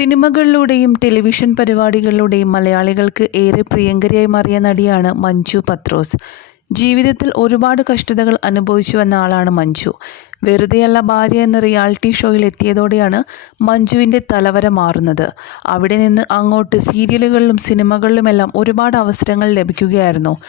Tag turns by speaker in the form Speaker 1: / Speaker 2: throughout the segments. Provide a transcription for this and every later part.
Speaker 1: സിനിമകളിലൂടെയും television പരിപാടികളിലൂടെയും മലയാളികൾക്ക് ഏറെ പ്രിയങ്കരിയായി മാറിയ നടിയാണ് മഞ്ജു പത്രോസ്. ജീവിതത്തിൽ ഒരുപാട് കഷ്ടതകൾ അനുഭവിച്ചു വന്ന ആളാണ് മഞ്ജു. വെറുതെയല്ല ഭാര്യ എന്ന റിയാലിറ്റി ഷോയിൽ എത്തിയതോടെയാണ് മഞ്ജുവിന്റെ തലവര മാറുന്നത്. അവിടെ നിന്ന് അങ്ങോട്ട് സീരിയലുകളിലും സിനിമകളിലുമെല്ലാം ഒരുപാട് അവസരങ്ങൾ ലഭിക്കുകയായിരുന്നു.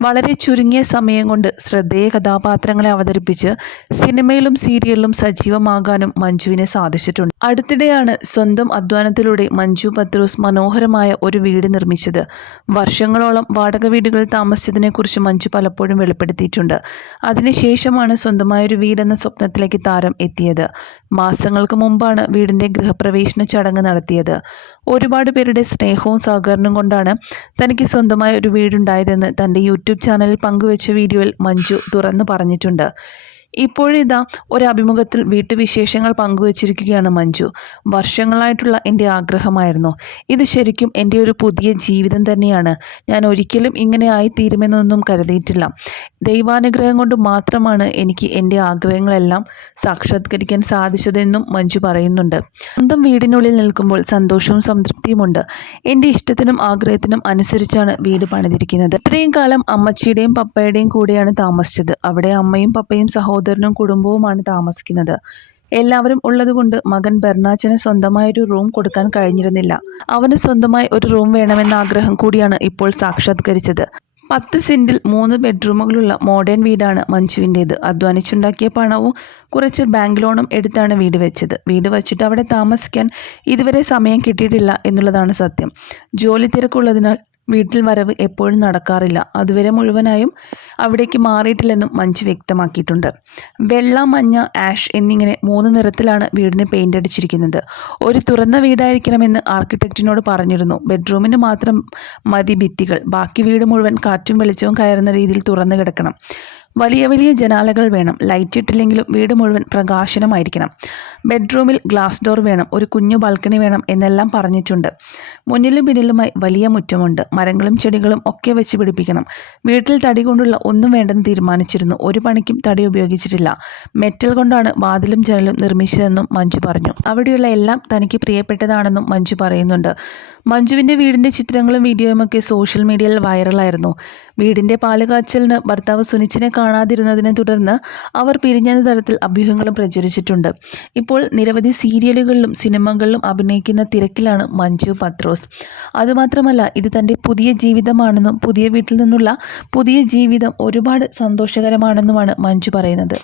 Speaker 1: വളരെ ചുരുങ്ങിയ സമയം കൊണ്ട് ശ്രദ്ധേയ കഥാപാത്രങ്ങളെ അവതരിപ്പിച്ച് സിനിമയിലും സീരിയലിലും സജീവമാകാനും മഞ്ജുവിനെ സാധിച്ചിട്ടുണ്ട്. അടുത്തിടെയാണ് സ്വന്തം അധ്വാനത്തിലൂടെ മഞ്ജു പത്രോസ് മനോഹരമായ ഒരു വീട് നിർമ്മിച്ചത്. വർഷങ്ങളോളം വാടക വീടുകളിൽ താമസിച്ചതിനെക്കുറിച്ച് മഞ്ജു പലപ്പോഴും വെളിപ്പെടുത്തിയിട്ടുണ്ട്. അതിനുശേഷമാണ് സ്വന്തമായൊരു വീടെന്ന സ്വപ്നത്തിലേക്ക് താരം എത്തിയത്. മാസങ്ങൾക്ക് മുമ്പാണ് വീടിന്റെ ഗൃഹപ്രവേശന ചടങ്ങ് നടത്തിയത്. ഒരുപാട് പേരുടെ സ്നേഹവും സഹകരണവും കൊണ്ടാണ് തനിക്ക് സ്വന്തമായ ഒരു വീടുണ്ടായതെന്ന് തന്റെ യൂട്യൂബ് ചാനലിൽ പങ്കുവച്ച വീഡിയോയിൽ മഞ്ജു തുറന്നു പറഞ്ഞിട്ടുണ്ട്. ഇപ്പോഴിതാ അഭിമുഖത്തിൽ വീട്ടുവിശേഷങ്ങൾ പങ്കുവച്ചിരിക്കുകയാണ് മഞ്ജു. വർഷങ്ങളായിട്ടുള്ള എന്റെ ആഗ്രഹമായിരുന്നു. ഇത് ശരിക്കും എന്റെ ഒരു പുതിയ ജീവിതം തന്നെയാണ്. ഞാൻ ഒരിക്കലും ഇങ്ങനെ ആയിത്തീരുമെന്നൊന്നും കരുതിയിട്ടില്ല. ദൈവാനുഗ്രഹം കൊണ്ട് മാത്രമാണ് എനിക്ക് എന്റെ ആഗ്രഹങ്ങളെല്ലാം സാക്ഷാത്കരിക്കാൻ സാധിച്ചതെന്നും മഞ്ജു പറയുന്നുണ്ട്. സ്വന്തം വീടിനുള്ളിൽ നിൽക്കുമ്പോൾ സന്തോഷവും സംതൃപ്തിയുമുണ്ട്. എന്റെ ഇഷ്ടത്തിനും ആഗ്രഹത്തിനും അനുസരിച്ചാണ് വീട് പണിതിരിക്കുന്നത്. ഇത്രയും കാലം അമ്മച്ചിയുടെയും പപ്പയുടെയും കൂടെയാണ് താമസിച്ചത്. അവിടെ അമ്മയും പപ്പയും സഹോദരനും കുടുംബവുമാണ് താമസിക്കുന്നത്. എല്ലാവരും ഉള്ളതുകൊണ്ട് മകൻ ബെർണാച്ചന് സ്വന്തമായൊരു റൂം കൊടുക്കാൻ കഴിഞ്ഞിരുന്നില്ല. അവന് സ്വന്തമായി ഒരു റൂം വേണമെന്ന ആഗ്രഹം കൂടിയാണ് ഇപ്പോൾ സാക്ഷാത്കരിച്ചത്. പത്ത് സെന്റിൽ മൂന്ന് ബെഡ്റൂമുകളുള്ള മോഡേൺ വീടാണ് മഞ്ജുവിന്റേത്. അധ്വാനിച്ചുണ്ടാക്കിയ പണവും കുറച്ച് ബാങ്ക് ലോണും എടുത്താണ് വീട് വെച്ചത്. വീട് വച്ചിട്ട് അവിടെ താമസിക്കാൻ ഇതുവരെ സമയം കിട്ടിയിട്ടില്ല എന്നുള്ളതാണ് സത്യം. ജോലി തിരക്കുള്ളതിനാൽ വീട്ടിൽ വരവ് എപ്പോഴും നടക്കാറില്ല. അതുവരെ മുഴുവനായും അവിടേക്ക് മാറിയിട്ടില്ലെന്നും മഞ്ജു വ്യക്തമാക്കിയിട്ടുണ്ട്. വെള്ള മഞ്ഞ ആഷ് എന്നിങ്ങനെ മൂന്ന് നിറത്തിലാണ് വീടിന് പെയിന്റ് അടിച്ചിരിക്കുന്നത്. ഒരു തുറന്ന വീടായിരിക്കണമെന്ന് ആർക്കിടെക്റ്റിനോട് പറഞ്ഞിരുന്നു. ബെഡ്റൂമിന് മാത്രം മതി ഭിത്തികൾ. ബാക്കി വീട് മുഴുവൻ കാറ്റും വെളിച്ചവും കയറുന്ന രീതിയിൽ തുറന്നു കിടക്കണം. വലിയ വലിയ ജനാലകൾ വേണം. ലൈറ്റ് ഇട്ടില്ലെങ്കിലും വീട് മുഴുവൻ പ്രകാശനമായിരിക്കണം. ബെഡ്റൂമിൽ ഗ്ലാസ് ഡോർ വേണം. ഒരു കുഞ്ഞു ബാൽക്കണി വേണം എന്നെല്ലാം പറഞ്ഞിട്ടുണ്ട്. മുന്നിലും പിന്നിലുമായി വലിയ മുറ്റമുണ്ട്. മരങ്ങളും ചെടികളും ഒക്കെ വെച്ച് പിടിപ്പിക്കണം. വീട്ടിൽ തടി കൊണ്ടുള്ള ഒന്നും വേണ്ടെന്ന് തീരുമാനിച്ചിരുന്നു. ഒരു പണിക്കും തടി ഉപയോഗിച്ചിട്ടില്ല. മെറ്റൽ കൊണ്ടാണ് വാതിലും ജനലും നിർമ്മിച്ചതെന്നും മഞ്ജു പറഞ്ഞു. അവിടെയുള്ള എല്ലാം തനിക്ക് പ്രിയപ്പെട്ടതാണെന്നും മഞ്ജു പറയുന്നുണ്ട്. മഞ്ജുവിന്റെ വീടിന്റെ ചിത്രങ്ങളും വീഡിയോയുമൊക്കെ സോഷ്യൽ മീഡിയയിൽ വൈറലായിരുന്നു വീടിന്റെ പാലുകാച്ചലിന് ഭർത്താവ് സുനിച്ചിനെ കാണാതിരുന്നതിനെ തുടർന്ന് അവർ പിരിഞ്ഞെന്ന തരത്തിൽ അഭ്യൂഹങ്ങളും പ്രചരിച്ചിട്ടുണ്ട്. ഇപ്പോൾ നിരവധി സീരിയലുകളിലും സിനിമകളിലും അഭിനയിക്കുന്ന തിരക്കിലാണ് മഞ്ജു പത്രോസ്. അതുമാത്രമല്ല ഇത് തന്റെ പുതിയ ജീവിതമാണെന്നും പുതിയ വീട്ടിൽ നിന്നുള്ള പുതിയ ജീവിതം ഒരുപാട് സന്തോഷകരമാണെന്നുമാണ് മഞ്ജു പറയുന്നത്.